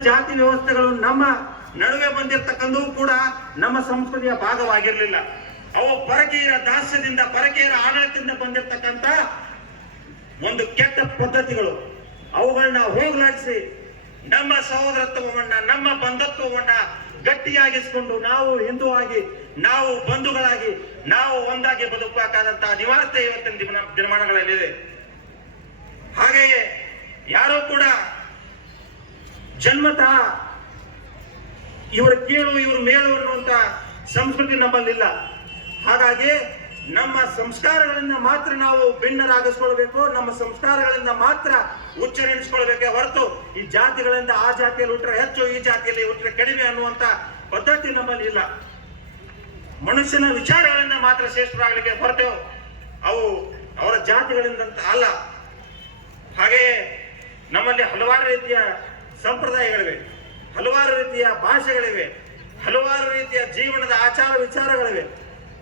ಜಾತಿ ವ್ಯವಸ್ಥೆಗಳು ನಮ್ಮ ನಡುವೆ ಬಂದಿರತಕ್ಕಂಥವು ಕೂಡ ನಮ್ಮ ಸಂಸ್ಕೃತಿಯ ಭಾಗವಾಗಿರಲಿಲ್ಲ. ಅವು ಪರಕೀಯರ ದಾಸ್ಯದಿಂದ, ಪರಕೀಯರ ಆಡಳಿತದಿಂದ ಬಂದಿರತಕ್ಕಂತ ಒಂದು ಕೆಟ್ಟ ಪದ್ಧತಿಗಳು. ಅವುಗಳನ್ನ ಹೋಗಲಾಡಿಸಿ ನಮ್ಮ ಸಹೋದರತ್ವವನ್ನ, ನಮ್ಮ ಬಂಧುತ್ವವನ್ನ ಗಟ್ಟಿಯಾಗಿಸಿಕೊಂಡು ನಾವು ಹಿಂದೂ ಆಗಿ, ನಾವು ಬಂಧುಗಳಾಗಿ, ನಾವು ಒಂದಾಗಿ ಬದುಕಬೇಕಾದಂತಹ ಅನಿವಾರ್ಯತೆ ಇವತ್ತಿನ ದಿನಮಾನಗಳಲ್ಲಿದೆ. ಹಾಗೆಯೇ ಯಾರೂ ಕೂಡ ಜನ್ಮತಃ ಇವರು ಕೀಳು ಇವರು ಮೇಲು ಅನ್ನುವಂತ ಸಂಸ್ಕೃತಿ ನಮ್ಮಲ್ಲಿಲ್ಲ. ಹಾಗಾಗಿ ನಮ್ಮ ಸಂಸ್ಕಾರಗಳಿಂದ ಮಾತ್ರ ನಾವು ಭಿನ್ನರಾಗಿಸ್ಕೊಳ್ಬೇಕು, ನಮ್ಮ ಸಂಸ್ಕಾರಗಳಿಂದ ಮಾತ್ರ ಉಚ್ಚರಿಸಿಕೊಳ್ಬೇಕೆ ಹೊರತು ಈ ಜಾತಿಗಳಿಂದ ಆ ಜಾತಿಯಲ್ಲಿ ಹುಟ್ಟರೆ ಹೆಚ್ಚು, ಈ ಜಾತಿಯಲ್ಲಿ ಹುಟ್ಟರೆ ಕಡಿಮೆ ಅನ್ನುವಂತ ಪದ್ಧತಿ ನಮ್ಮಲ್ಲಿ ಇಲ್ಲ. ಮನುಷ್ಯನ ವಿಚಾರಗಳಿಂದ ಮಾತ್ರ ಶ್ರೇಷ್ಠರಾಗಲಿಕ್ಕೆ ಹೊರತು ಅವು ಅವರ ಜಾತಿಗಳಿಂದ ಅಲ್ಲ. ಹಾಗೆಯೇ ನಮ್ಮಲ್ಲಿ ಹಲವಾರು ರೀತಿಯ ಸಂಪ್ರದಾಯಗಳಿವೆ, ಹಲವಾರು ರೀತಿಯ ಭಾಷೆಗಳಿವೆ, ಹಲವಾರು ರೀತಿಯ ಜೀವನದ ಆಚಾರ ವಿಚಾರಗಳಿವೆ.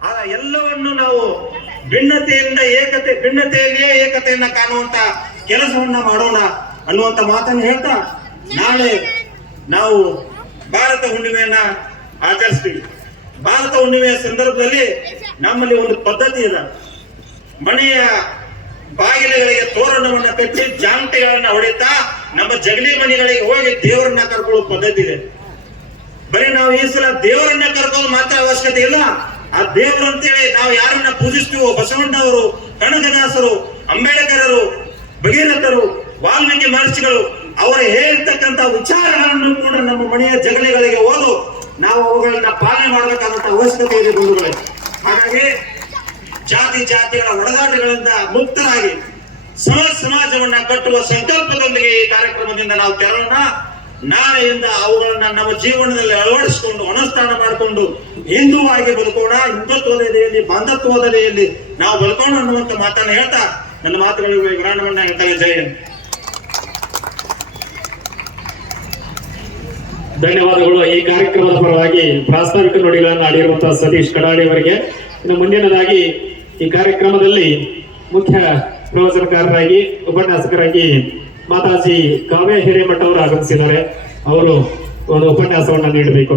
ಆ ಎಲ್ಲವನ್ನು ನಾವು ಭಿನ್ನತೆಯಲ್ಲಿಯೇ ಏಕತೆಯನ್ನ ಕಾಣುವಂತ ಕೆಲಸವನ್ನ ಮಾಡೋಣ ಅನ್ನುವಂತ ಮಾತನ್ನು ಹೇಳ್ತಾ, ನಾಳೆ ನಾವು ಭಾರತ ಹುಣ್ಣಿಮೆಯನ್ನ ಆಚರಿಸ್ತೀವಿ. ಭಾರತ ಹುಣ್ಣಿಮೆಯ ಸಂದರ್ಭದಲ್ಲಿ ನಮ್ಮಲ್ಲಿ ಒಂದು ಪದ್ಧತಿ ಇದೆ. ಮನೆಯ ಬಾಗಿಲುಗಳಿಗೆ ತೋರಣವನ್ನ ಕಟ್ಟಿ ಜಾಂಟಿಗಳನ್ನ ಹೊಡಿತಾ ನಮ್ಮ ಜಗಲಿ ಮನೆಗಳಿಗೆ ಹೋಗಿ ದೇವರನ್ನ ಕರ್ಕೊಳ್ಳೋ ಪದ್ಧತಿ ಇದೆ. ಬರೀ ನಾವು ಈ ಸಲ ದೇವರನ್ನ ಕರ್ಕೊಳ್ಳೋದು ಮಾತ್ರ ಅವಶ್ಯಕತೆ ಇಲ್ಲ. ಆ ದೇವರು ಅಂತೇಳಿ ನಾವು ಯಾರನ್ನ ಪೂಜಿಸ್ತೀವೋ, ಬಸವಣ್ಣವರು, ಕನಕದಾಸರು, ಅಂಬೇಡ್ಕರರು, ಭಗೀರಥರು, ವಾಲ್ಮೀಕಿ ಮಹರ್ಷಿಗಳು ಅವರು ಹೇಳ್ತಕ್ಕಂಥ ವಿಚಾರಗಳನ್ನು ಕೂಡ ನಮ್ಮ ಮನೆಯ ಜಗಲಿಗಳಿಗೆ ಓದು ನಾವು ಅವುಗಳನ್ನ ಪಾಲನೆ ಮಾಡಬೇಕಾದಂತ ಅವಶ್ಯಕತೆ ಇದೆ ಬಂಧುಗಳೇ. ಹಾಗಾಗಿ ಜಾತಿಗಳ ಹೊಡೆದಾಟಗಳಿಂದ ಮುಕ್ತರಾಗಿ ಸಮಾಜವನ್ನ ಕಟ್ಟುವ ಸಂಕಲ್ಪದೊಂದಿಗೆ ಈ ಕಾರ್ಯಕ್ರಮದಿಂದ ನಾವು ತೆರಳೋಣ. ನಾಳೆಯಿಂದ ಅವುಗಳನ್ನ ನಮ್ಮ ಜೀವನದಲ್ಲಿ ಅಳವಡಿಸಿಕೊಂಡು ಅನುಷ್ಠಾನ ಮಾಡಿಕೊಂಡು ಹಿಂದೂವಾಗಿ ಬದುಕೋಣ, ಹಿಂದುತ್ವದ ಎದೆಯಲ್ಲಿ, ಬಾಂಧತ್ವದ ಎದೆಯಲ್ಲಿ ನಾವು ಬದುಕೋಣ ಅನ್ನುವಂತ ಮಾತನ್ನ ಹೇಳ್ತಾ ನನ್ನ ಮಾತುಗಳಿಗೆ ವಿರಾಮವನ್ನ ಹೇಳ್ತಾರೆ. ಜಯ ಹಿಂದ್. ಧನ್ಯವಾದಗಳು. ಈ ಕಾರ್ಯಕ್ರಮದ ಪರವಾಗಿ ಪ್ರಾಸ್ತಾವಿಕ ನುಡಿಗಳನ್ನು ಆಡಿರುವಂತಹ ಸತೀಶ್ ಕಡಾಡಿ ಅವರಿಗೆ. ಇನ್ನು ಮುಂದಿನದಾಗಿ ಈ ಕಾರ್ಯಕ್ರಮದಲ್ಲಿ ಮುಖ್ಯ ಪ್ರವಚನಕಾರರಾಗಿ, ಉಪನ್ಯಾಸಕರಾಗಿ ಮಾತಾಜಿ ಕಾವ್ಯ ಹಿರೇಮಠ ಅವರು ಆಗಮಿಸಿದ್ದಾರೆ. ಅವರು ಒಂದು ಉಪನ್ಯಾಸವನ್ನು ನೀಡಬೇಕು.